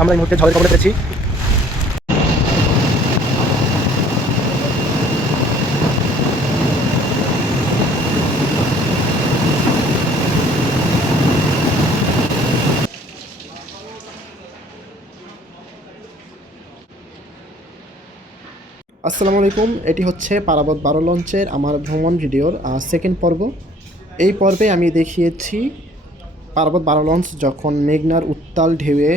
আমরা এই মুহূর্তে ঝড়ের কবলে পেয়েছি। আসসালামু আলাইকুম, এটি হচ্ছে পারাবত 12 লঞ্চের আমার ভ্রমণ ভিডিওর সেকেন্ড পর্ব। এই পর্বে আমি দেখিয়েছি পারাবত 12 লঞ্চ যখন মেঘনার উত্তাল ঢেউয়ে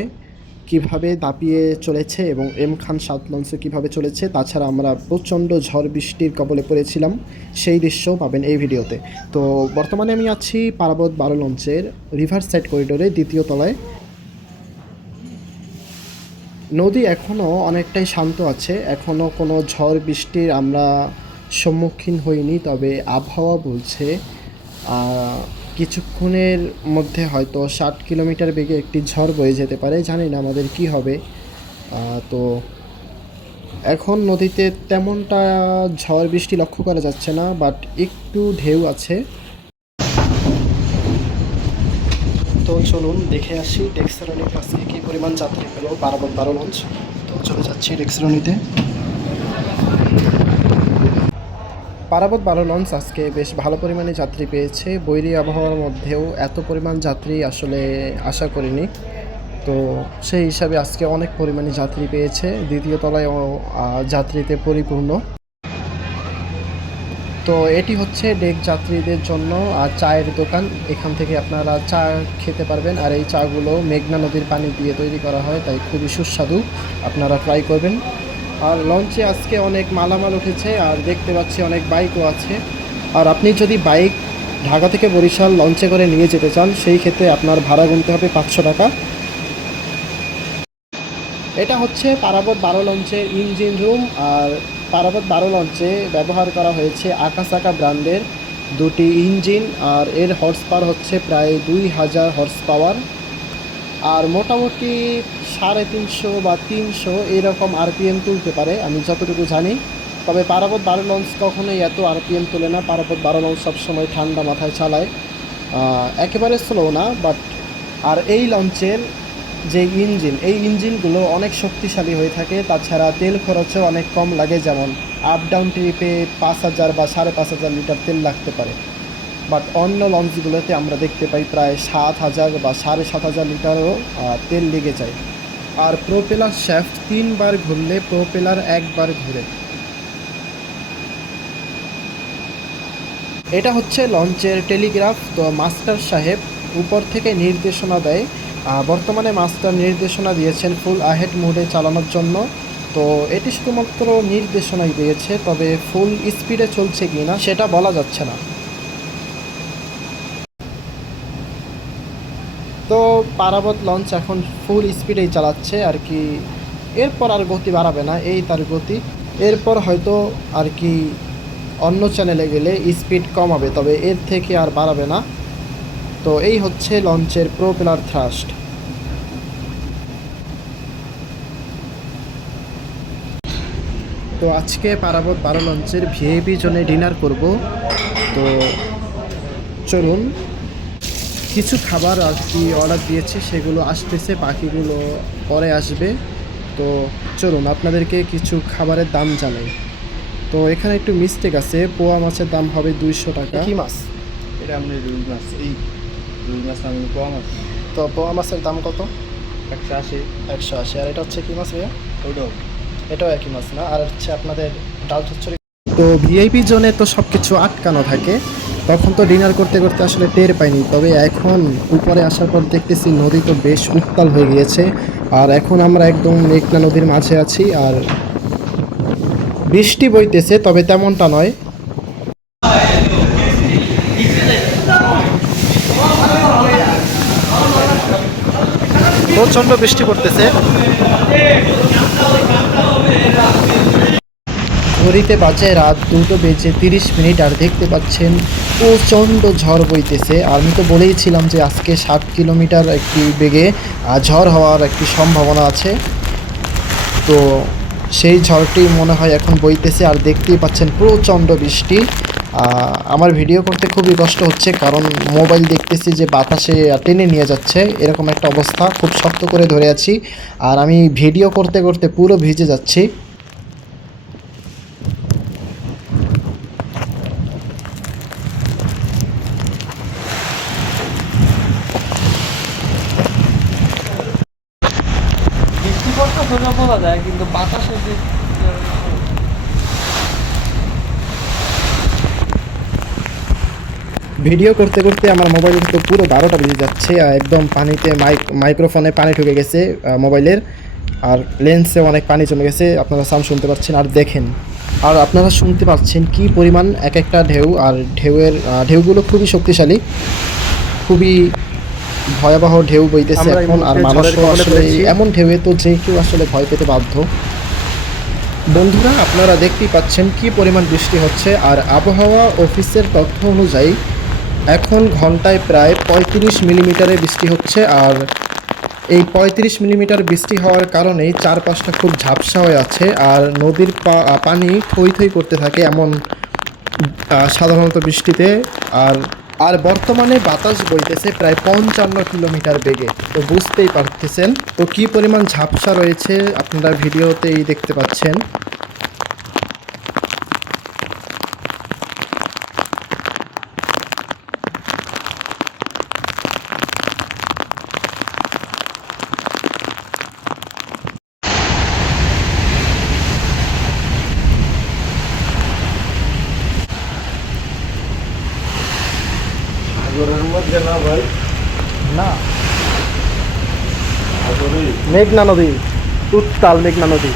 কীভাবে দাপিয়ে চলেছে এবং এম খান 7 লঞ্চে কীভাবে চলেছে। তাছাড়া আমরা প্রচণ্ড ঝড় বৃষ্টির কবলে পড়েছিলাম, সেই দৃশ্যও পাবেন এই ভিডিওতে। তো বর্তমানে আমি আছি পারাবত 12 লঞ্চের রিভার সাইড করিডোরে দ্বিতীয় তলায়। নদী এখনও অনেকটাই শান্ত আছে, এখনও কোনো ঝড় বৃষ্টির আমরা সম্মুখীন হইনি। তবে আবহাওয়া বলছে কিছুক্ষণের মধ্যে হয়তো 60 কিলোমিটার বেগে একটি ঝড় বয়ে যেতে পারে। জানি না আমাদের কি হবে। তো এখন নদীতে তেমনটা ঝড় বৃষ্টি লক্ষ্য করা যাচ্ছে না, বাট একটু ঢেউ আছে। তো চলুন দেখে আসি ডেক্সেরনির কাছে কী পরিমাণ যাত্রী পেল পারাবত 12 লঞ্চ। তো চলে যাচ্ছি ডেক্সেরনিতে। পারাবত 12 লঞ্চ আজকে বেশ ভালো পরিমাণে যাত্রী পেয়েছে। বৈরী আবহাওয়ার মধ্যেও এত পরিমাণ যাত্রী আসলে আশা করিনি। তো সেই হিসাবে আজকে অনেক পরিমাণে যাত্রী পেয়েছে। দ্বিতীয় তলায়ও যাত্রীতে পরিপূর্ণ। তো এটি হচ্ছে ডেক যাত্রীদের জন্য চায়ের দোকান। এখান থেকে আপনারা চা খেতে পারবেন। আর এই চাগুলো মেঘনা নদীর পানি দিয়ে তৈরি করা হয়, তাই খুবই সুস্বাদু, আপনারা ট্রাই করবেন। আর লঞ্চে আজকে অনেক মালামাল উঠেছে, আর দেখতে পাচ্ছি অনেক বাইকও আছে। আর আপনি যদি বাইক ঢাকা থেকে বরিশাল লঞ্চে করে নিয়ে যেতে চান, সেই ক্ষেত্রে আপনার ভাড়া গুনতে হবে 500 টাকা। এটা হচ্ছে পারাবত 12 লঞ্চের ইঞ্জিন রুম। আর পারাবত 12 লঞ্চে ব্যবহার করা হয়েছে আকাসাকা ব্র্যান্ডের দুটি ইঞ্জিন। আর এর হর্স পাওয়ার হচ্ছে প্রায় 2000 হর্স পাওয়ার। আর মোটামুটি 350 বা 300 এরকম আরপিএম তুলতে পারে আমি যতটুকু জানি। তবে পারাবত 12 লঞ্চ কখনোই এত আরপিএম তোলে না। পারাবত 12 লঞ্চ সবসময় ঠান্ডা মাথায় চালায়, একেবারে স্লো না। বাট আর এই লঞ্চের যে ইঞ্জিন, এই ইঞ্জিনগুলো অনেক শক্তিশালী হয়ে থাকে। তাছাড়া তেল খরচও অনেক কম লাগে, যেমন আপ ডাউন ট্রিপে 5000 বা 5500 লিটার তেল লাগতে পারে। বাট অন্য লঞ্চগুলোতে আমরা দেখতে পাই প্রায় 7000 বা 7500 লিটারও তেল লেগে যায়। আর প্রোপেলার শ্যাফট 3 বার ঘুরলে প্রোপেলার একবার ঘুরে। এটা হচ্ছে লঞ্চের টেলিগ্রাফ। তো মাস্টার সাহেব উপর থেকে নির্দেশনা দেয়। বর্তমানে মাস্টার নির্দেশনা দিয়েছেন ফুল আহেড মোডে চালানোর জন্য। তো এটি শুধুমাত্র নির্দেশনাই দিয়েছে, তবে ফুল স্পিডে চলছে কি না সেটা বলা যাচ্ছে না। তো পারাবত লঞ্চ এখন ফুল স্পিডেই চালাচ্ছে আর কি। এরপর আর গতি বাড়াবে না, এই তার গতি। এরপর হয়তো আর কি অন্য চ্যানেলে গেলে স্পিড কমাবে, তবে এর থেকে আর বাড়াবে না। তো এই হচ্ছে লঞ্চের প্রোপেলার থ্রাস্ট। তো আজকে পারাবত 12 লঞ্চের ভিআইপি জোনে ডিনার করব। তো চলুন, কিছু খাবার আর কি অর্ডার দিয়েছি, সেগুলো আসতেছে, বাকিগুলো পরে আসবে। তো চলুন আপনাদেরকে কিছু খাবারের দাম জানাই। তো এখানে একটু মিস্টেক আছে, পোয়া মাছের দাম হবে 200 টাকা। কি মাছ এটা? আপনি রুই মাছ, এই রুই মাছ আমি পোয়া মাছ। তো পোয়া মাছের দাম কত? 180। 180। আর এটা হচ্ছে কি মাছ ভাইয়া? ওটাও এটাও একই মাছ না? আর হচ্ছে আপনাদের ডাল চচ্চড়ি। তো ভিআইপি জোনে তো সব কিছু আটকানো থাকে, তখন তো ডিনার করতে করতে আসলে টের পাইনি। তবে এখন উপরে আসার পর দেখতেছি নদী তো বেশ উত্তাল হয়ে গিয়েছে। আর এখন আমরা একদম মেঘনা নদীর মাঝে আছি, আর বৃষ্টি বইতেছে, তবে তেমনটা নয়। প্রচণ্ড বৃষ্টি পড়তেছে। ঘড়িতে বাজে রাত 2:30। আর দেখতে পাচ্ছেন প্রচণ্ড ঝড় বইতেছে। আর আমি তো বলেইছিলাম যে আজকে 60 কিলোমিটার একটি বেগে ঝড় হওয়ার একটি সম্ভাবনা আছে। তো সেই ঝড়টি মনে হয় এখন বইতেছে, আর দেখতেই পাচ্ছেন প্রচণ্ড বৃষ্টি। আমার ভিডিও করতে খুবই কষ্ট হচ্ছে, কারণ মোবাইল দেখতেছি যে বাতাসে টেনে নিয়ে যাচ্ছে, এরকম একটা অবস্থা। খুব শক্ত করে ধরে আছি, আর আমি ভিডিও করতে করতে পুরো ভিজে যাচ্ছি। বৃষ্টি পড়তে সোজা বলা যায়, কিন্তু বাতাসে যে ভিডিও করতে করতে আমার মোবাইল তো পুরো 12টা বেজে যাচ্ছে, আর একদম পানিতে মাইক্রোফোনে পানি ঢুকে গেছে মোবাইলের, আর লেন্সে অনেক পানি জমে গেছে। আপনারা সাউন্ড শুনতে পাচ্ছেন, আর দেখেন, আর আপনারা শুনতে পাচ্ছেন কি পরিমাণ এক একটা ঢেউ, আর ঢেউগুলো খুবই শক্তিশালী, খুবই ভয়াবহ ঢেউ বইতেছে এখন। আর মানুষও আসলে এমন ঢেউয়ে তো যে কেউ আসলে ভয় পেতে বাধ্য। বন্ধুরা, আপনারা দেখতেই পাচ্ছেন কি পরিমাণ বৃষ্টি হচ্ছে, আর আবহাওয়া অফিসের তথ্য অনুযায়ী এখন ঘন্টায় প্রায় 35 মিলিমিটারের বৃষ্টি হচ্ছে। আর এই 35 মিলিমিটার বৃষ্টি হওয়ার কারণেই চারপাশটা খুব ঝাপসা হয়ে আছে, আর নদীর পানি থই থই করতে থাকে এমন সাধারণত বৃষ্টিতে। আর আর বর্তমানে বাতাস বইতেছে প্রায় 55 কিলোমিটার বেগে, তো বুঝতেই পারতেছেন তো কি পরিমাণ ঝাপসা রয়েছে, আপনারা ভিডিওতেই দেখতে পাচ্ছেন। সাগরের মধ্যে না ভাই, না, সাগরে মেঘনা নদী, উত্তাল মেঘনা নদী।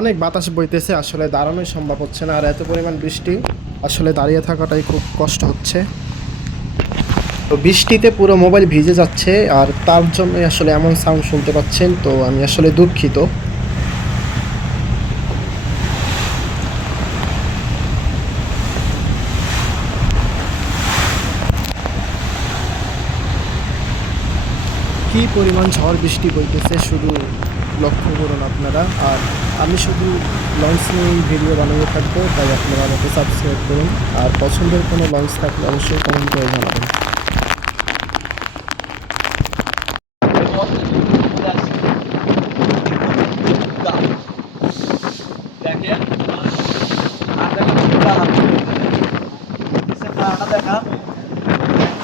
অনেক বাতাস বইতেছে, আসলে দাঁড়ানোই সম্ভব হচ্ছে না, আর এত পরিমাণ বৃষ্টি আসলে দাঁড়িয়ে থাকাটাই খুব কষ্ট হচ্ছে। তো বৃষ্টিতে পুরো মোবাইল ভিজে যাচ্ছে, আর তার জন্যই আসলে এমন সাউন্ড শুনতে পাচ্ছেন, তো আমি আসলে দুঃখিত। কি পরিমাণ ঝড় বৃষ্টি বইতেছে শুধু লক্ষ্য করুন আপনারা। আর আমি শুধু লঞ্চ নিয়েই ভিডিও বানিয়ে থাকবো, তাই আপনারা আমাকে সাবস্ক্রাইব করুন, আর পছন্দের কোনো লঞ্চ থাকলে অবশ্যই কমেন্ট করে জানাবেন। দেখা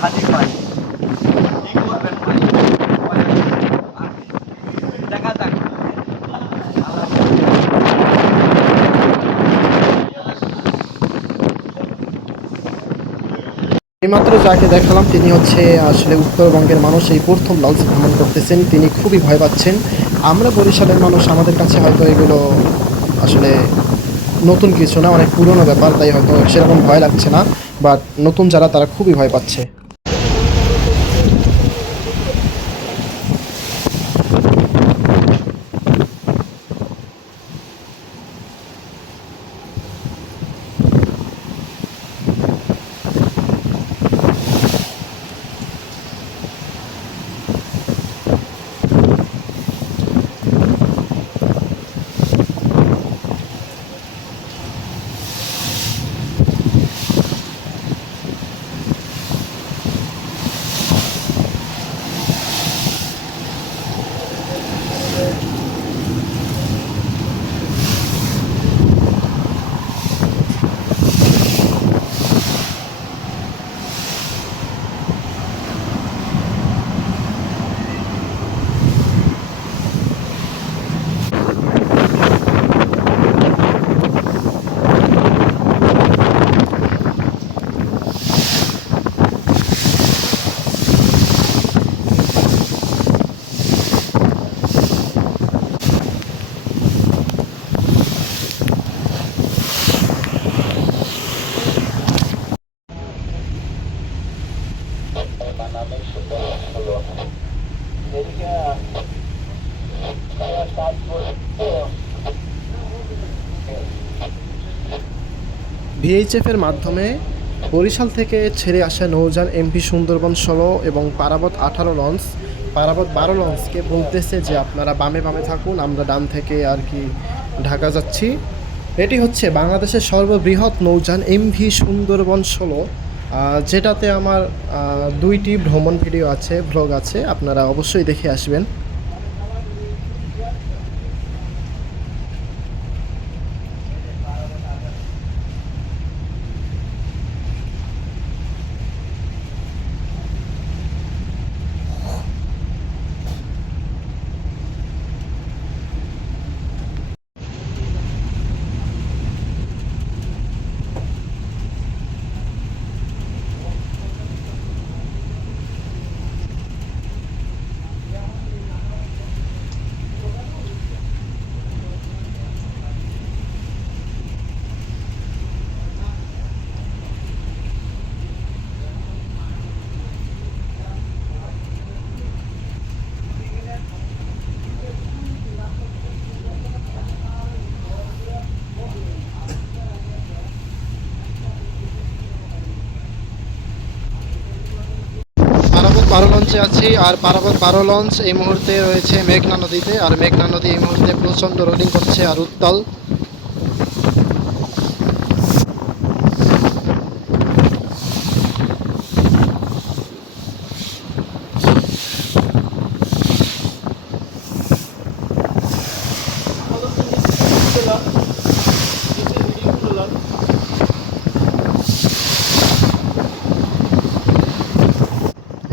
হাতি পাই কি করবেন ভাই, দেখা যাক। এইমাত্র যাকে দেখালাম তিনি হচ্ছে আসলে উত্তরবঙ্গের মানুষ, এই প্রথম লঞ্চ ভ্রমণ করতেছেন, তিনি খুবই ভয় পাচ্ছেন। আমরা বরিশালের মানুষ, আমাদের কাছে হয়তো এগুলো আসলে নতুন কিছু না, অনেক পুরনো ব্যাপার, তাই হয়তো সেরকম ভয় লাগছে না, বাট নতুন যারা তারা খুবই ভয় পাচ্ছে। ভিএইচএফ এর মাধ্যমে বরিশাল থেকে ছেড়ে আসা নৌযান এমভি সুন্দরবন 16 এবং পারাবত 18 লঞ্চ পারাবত 12 লঞ্চকে বলতেছে যে আপনারা বামে বামে থাকুন, আমরা ডান থেকে আর কি ঢাকা যাচ্ছি। এটি হচ্ছে বাংলাদেশের সর্ববৃহৎ নৌযান এমভি সুন্দরবন 16, যেটাতে আমার 2টি ভ্রমণ ভিডিও আছে, ভ্লগ আছে, আপনারা অবশ্যই দেখে আসবেন। পারাবত 12 লঞ্চে আছি, আর পারাবত 12 লঞ্চ এই মুহূর্তে রয়েছে মেঘনা নদীতে, আর মেঘনা নদী এই মুহূর্তে প্রচণ্ড রোলিং করছে আর উত্তাল।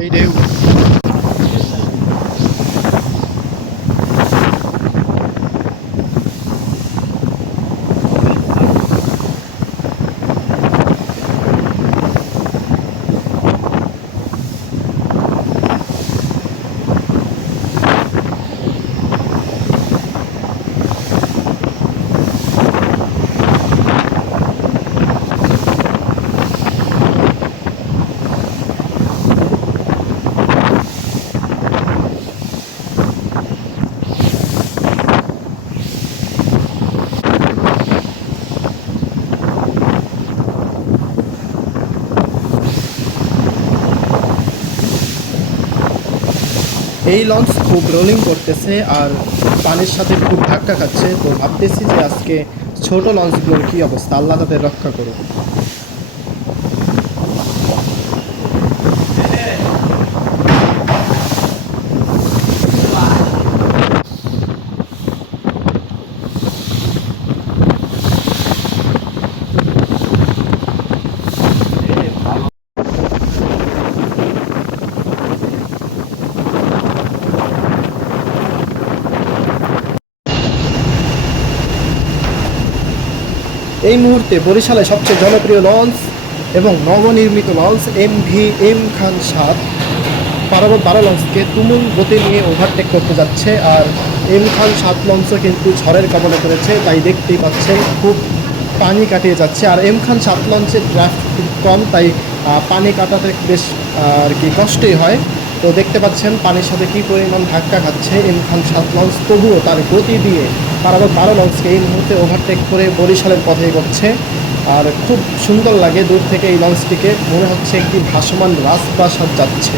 এই ঢেউ এই লঞ্চ খুব রোলিং করতেছে আর পানির সাথে খুব ধাক্কা খাচ্ছে, তো ভাবতেছি যে আজকে ছোট লঞ্চগুলোর কী অবস্থা, আল্লাহ তাদের রক্ষা করুন। এই মুহূর্তে বরিশালে সবচেয়ে জনপ্রিয় লঞ্চ এবং নবনির্মিত লঞ্চ এমভি এম খান 7 পারাবত 12 লঞ্চকে তুমুল গতি নিয়ে ওভারটেক করতে যাচ্ছে। আর এম খান 7 লঞ্চও কিন্তু ঝড়ের কবলে পড়েছে, তাই দেখতেই পাচ্ছেন খুব পানি কাটিয়ে যাচ্ছে। আর এম খান 7 লঞ্চের ড্রাফট খুব কম, তাই পানি কাটাতে বেশ আর কি কষ্টই হয়। তো দেখতে পাচ্ছেন পানির সাথে কী পরিমাণ ধাক্কা খাচ্ছে এম খান 7 লঞ্চ, তবুও তার গতি দিয়ে পারাবত 12 লঞ্চকে এই মুহূর্তে ওভারটেক করে বরিশালের পথে এগোচ্ছে। আর খুব সুন্দর লাগে দূর থেকে এই লঞ্চটিকে, মনে হচ্ছে একটি ভাসমান রাজপ্রাসাদ যাচ্ছে।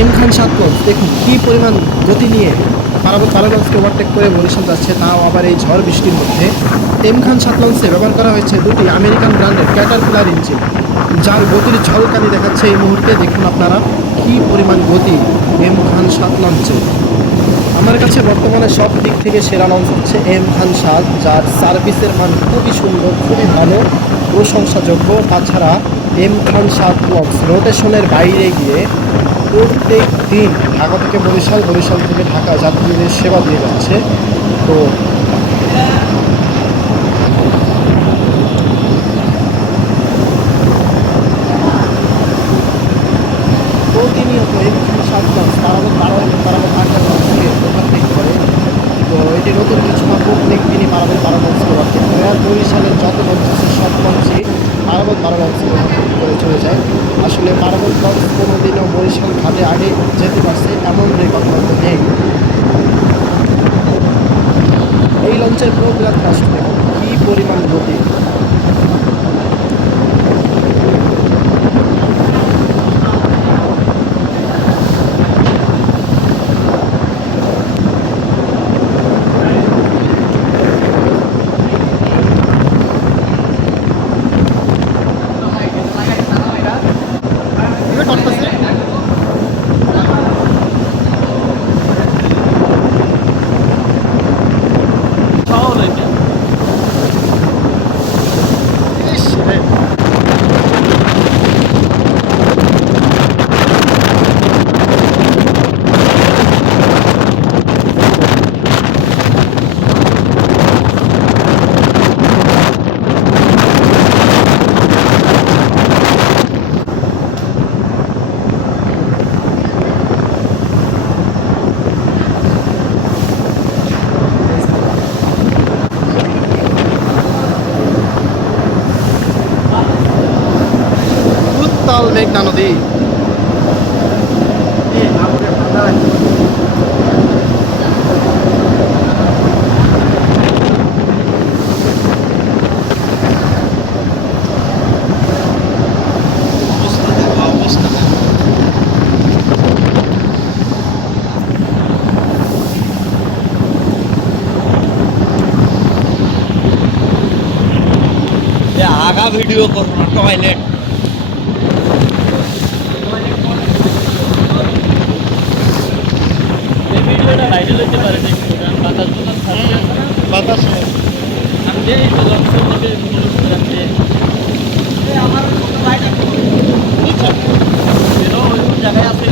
এম খান 7 লঞ্চ দেখুন কী পরিমাণ গতি নিয়ে পারাবত 12 লঞ্চকে ওভারটেক করে বরিশাল যাচ্ছে, তাও আবার এই ঝড় বৃষ্টির মধ্যে। এম খান 7 লঞ্চে ব্যবহার করা হয়েছে দুটি আমেরিকান ব্র্যান্ডের ক্যাটারপিলার ইঞ্জিন, যার গতির ঝলকানি দেখাচ্ছে এই মুহূর্তে। দেখুন আপনারা কী পরিমাণ গতি এম খান 7 লঞ্চে। আমার কাছে বর্তমানে সব দিক থেকে সেরা লঞ্চ হচ্ছে এম খান 7, যার সার্ভিসের মান খুবই সুন্দর, খুবই ভালো, প্রশংসাযোগ্য। তাছাড়া এম খান 7 লঞ্চ রোটেশনের বাইরে গিয়ে প্রত্যেক দিন ঢাকা থেকে বরিশাল, বরিশাল থেকে ঢাকা যাত্রীদের সেবা দিয়ে যাচ্ছে। তো প্রতিনিয়ত এম খান 7 লঞ্চ পারাবত 12 এবং পারাবত 8 লঞ্চকে ওভারটেক করে। তো এটি নতুন কিছু না, প্রত্যেক দিনই পারাবত 12 লঞ্চকে ওভারটেক করে। আর বরিশালের যত লঞ্চ আছে সব লঞ্চই পারাবত 12 লঞ্চকে ওভারটেক করে চলে যায়। আসলে পারাবত লঞ্চ কোনোদিনও বরিশাল ঘাটে আগে যেতে পারছে এমন রেকর্ড হয়তো নেই। এই লঞ্চের প্রোগ্রাম ফার্স্ট দেখুন কী পরিমাণ গতি। উত্তাল মেঘনা নদী। आगा वीडियो करो ना टॉयलेट ভিডিওটা ভাইরাল হতে পারে দেখুন, কারণ বাতাস থাকছে বাতাস আমি যে এই তো লঞ্চের মধ্যে ভিডিও যাচ্ছে আমার বাইরে ওই জায়গায় আছে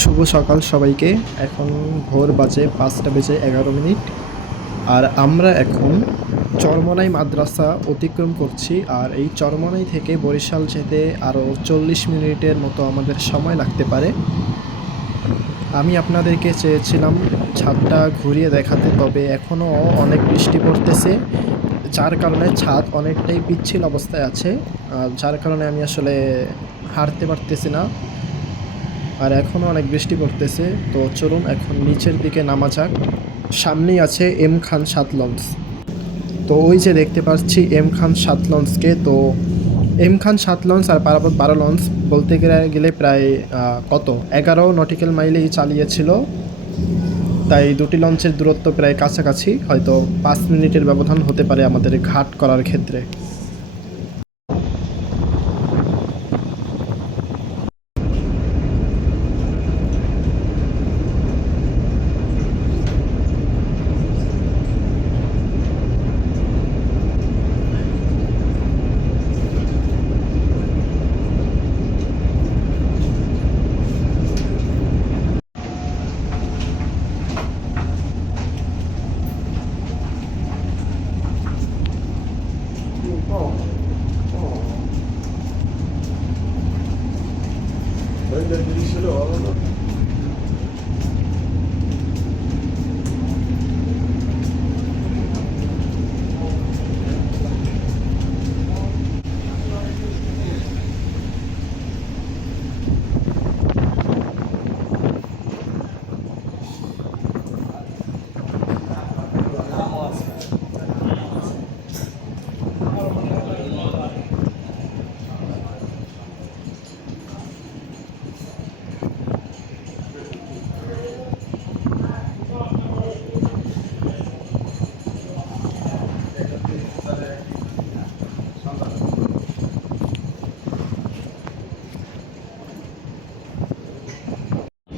শুভ সকাল সবাইকে। এখন ভোর বাজে 5:11। আর আমরা এখন চরমনাই মাদ্রাসা অতিক্রম করছি। আর এই চরমনাই থেকে বরিশাল যেতে আরও 40 মিনিটের মতো আমাদের সময় লাগতে পারে। আমি আপনাদেরকে চেয়েছিলাম ছাদটা ঘুরিয়ে দেখাতে, তবে এখনও অনেক বৃষ্টি পড়তেছে, যার কারণে ছাদ অনেকটাই পিচ্ছিল অবস্থায় আছে, যার কারণে আমি আসলে হাঁটতে পারতেছি না। আর এখনও অনেক বৃষ্টি পড়তেছে। তো চলুন এখন নিচের দিকে নামা যাক। সামনেই আছে এম খান 7 লঞ্চ। তো ওই যে দেখতে পাচ্ছি এম খান 7 লঞ্চকে। তো এম খান 7 লঞ্চ আর পারাবত 12 লঞ্চ বলতে গেলে প্রায় 11 নটিক্যাল মাইলেই চালিয়েছিল। তাই দুটি লঞ্চের দূরত্ব প্রায় কাছাকাছি, হয়তো 5 মিনিটের ব্যবধান হতে পারে আমাদের ঘাট করার ক্ষেত্রে।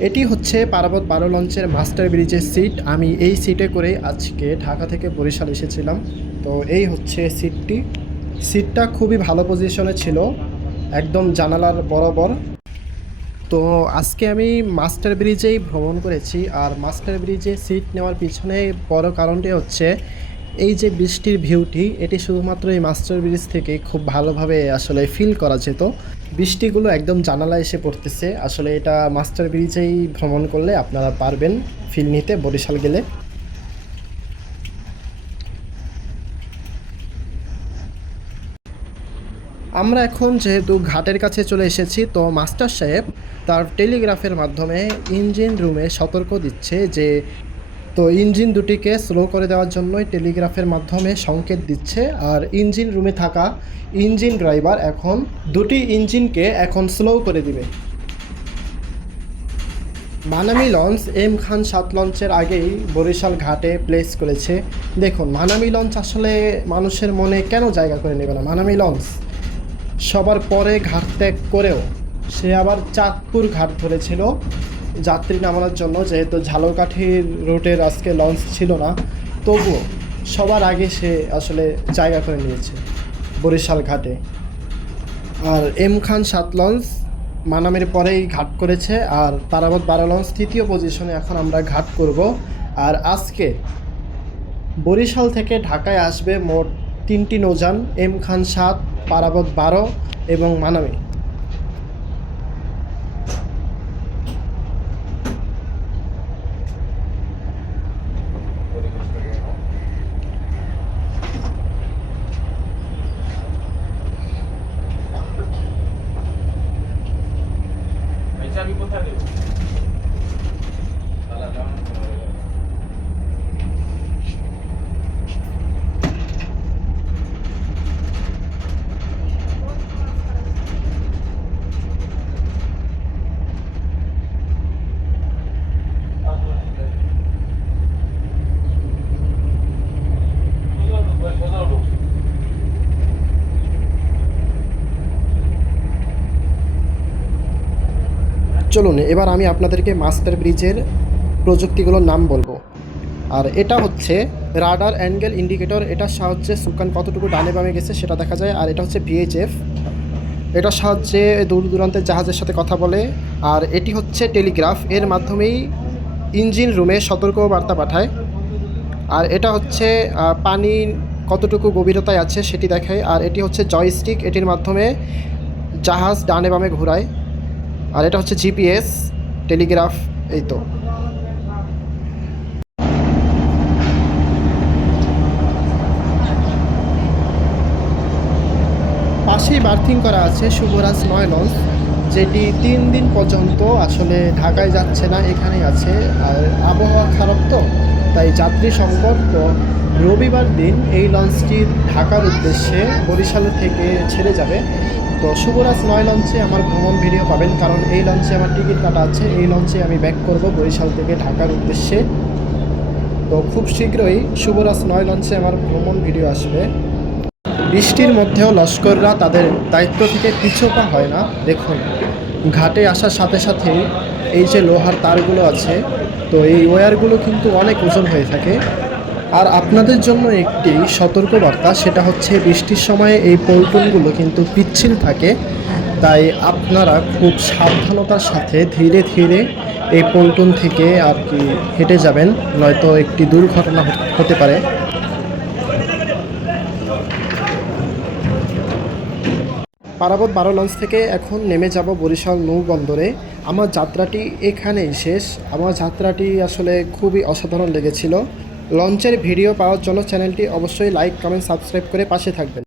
এটি হচ্ছে পারাবত 12 লঞ্চের মাস্টার ব্রিজের সিট। আমি এই সিটে করে আজকে ঢাকা থেকে বরিশাল এসেছিলাম। তো এই হচ্ছে সিটটা খুবই ভালো পজিশনে ছিল, একদম জানালার বরাবর। তো আজকে আমি মাস্টার ব্রিজেই ভ্রমণ করেছি। আর মাস্টার ব্রিজে সিট নেওয়ার পিছনে বড় কারণটি হচ্ছে এই যে বৃষ্টির ভিউটি, এটি শুধুমাত্র এই মাস্টার ব্রিজ থেকে খুব ভালোভাবে আসলে ফিল করা যেত। বৃষ্টিগুলো একদম জানালায় এসে পড়তেছে। আসলে এটা মাস্টার ব্রিজেই ভ্রমণ করলে আপনারা পারবেন ফিল নিতে বরিশাল গেলে। আমরা এখন যেহেতু ঘাটের কাছে চলে এসেছি, তো মাস্টার সাহেব তার টেলিগ্রাফের মাধ্যমে ইঞ্জিন রুমে সতর্ক দিচ্ছে যে ইঞ্জিন দুটিকে স্লো করে দেওয়ার জন্যই টেলিগ্রাফের মাধ্যমে সংকেত দিচ্ছে। আর ইঞ্জিন রুমে থাকা ইঞ্জিন ড্রাইভার এখন দুটি ইঞ্জিনকে এখন স্লো করে দিবে। মানামি লঞ্চ এম খান 7 লঞ্চের আগেই বরিশাল ঘাটে প্লেস করেছে। দেখুন, মানামি লঞ্চ আসলে মানুষের মনে কেন জায়গা করে নেবে না? মানামি লঞ্চ সবার পরে ঘাট ত্যাগ করেও সে আবার চাঁদপুর ঘাট ধরেছিল যাত্রী নামানোর জন্য, যেহেতু ঝালকাঠির রুটের আজকে লঞ্চ ছিল না, তবুও সবার আগে সে আসলে জায়গা করে নিয়েছে বরিশাল ঘাটে। আর এম খান 7 লঞ্চ মানামের পরেই ঘাট করেছে, আর পারাবত 12 লঞ্চ তৃতীয় পজিশনে এখন আমরা ঘাট করব। আর আজকে বরিশাল থেকে ঢাকায় আসবে মোট 3টি নৌযান, এম খান 7, পারাবত 12 এবং মানামি। আমি কোথায় দেবো? চলুন এবার আমি আপনাদেরকে মাস্টার ব্রিজের প্রযুক্তিগুলোর নাম বলবো। আর এটা হচ্ছে রাডার অ্যাঙ্গেল ইন্ডিকেটর, এটার সাহায্যে সুকান কতটুকু ডানে বামে গেছে সেটা দেখা যায়। আর এটা হচ্ছে ভিএইচএফ, এটার সাহায্যে দূর দূরান্তের জাহাজের সাথে কথা বলে। আর এটি হচ্ছে টেলিগ্রাফ, এর মাধ্যমেই ইঞ্জিন রুমে সতর্ক বার্তা পাঠায়। আর এটা হচ্ছে পানি কতটুকু গভীরতায় আছে সেটি দেখায়। আর এটি হচ্ছে জয়স্টিক, এটির মাধ্যমে জাহাজ ডানে বামে ঘোরায়। আর এটা হচ্ছে জিপিএস, টেলিগ্রাফ। এই তো পাশেই বার্থিং করা আছে শুভরাজ 9 লঞ্চ, যেটি 3 দিন পর্যন্ত আসলে ঢাকায় যাচ্ছে না, এখানেই আছে। আর আবহাওয়া খারাপ তো, তাই যাত্রী সংকট। তো রবিবার দিন এই লঞ্চটি ঢাকার উদ্দেশ্যে বরিশাল থেকে ছেড়ে যাবে। তো শুভরাজ 9 লঞ্চে আমার ভ্রমণ ভিডিও পাবেন, কারণ এই লঞ্চে আমার টিকিট কাটা আছে। এই লঞ্চে আমি ব্যাক করব বরিশাল থেকে ঢাকার উদ্দেশ্যে। তো খুব শীঘ্রই শুভরাজ 9 লঞ্চে আমার ভ্রমণ ভিডিও আসবে। বৃষ্টির মধ্যেও লস্কররা তাদের দায়িত্ব থেকে পিছপা হয় না। দেখুন, ঘাটে আসার সাথে সাথেই এই যে লোহার তারগুলো আছে, তো এই ওয়্যারগুলো কিন্তু অনেক ওজন হয়ে থাকে। আর আপনাদের জন্য একটি সতর্কবার্তা, সেটা হচ্ছে বৃষ্টির সময় এই পল্টনগুলো কিন্তু পিচ্ছিল থাকে, তাই আপনারা খুব সাবধানতার সাথে ধীরে ধীরে এই পল্টন থেকে আর কি হেঁটে যাবেন, নয়তো একটি দুর্ঘটনা হতে পারে। পারাবত 12 লঞ্চ থেকে এখন নেমে যাব বরিশাল নৌবন্দরে। আমার যাত্রাটি এখানেই শেষ। আমার যাত্রাটি আসলে খুবই অসাধারণ লেগেছিল। লঞ্চের ভিডিও পাওয়ার জন্য চ্যানেলটি অবশ্যই লাইক, কমেন্ট, সাবস্ক্রাইব করে পাশে থাকবেন।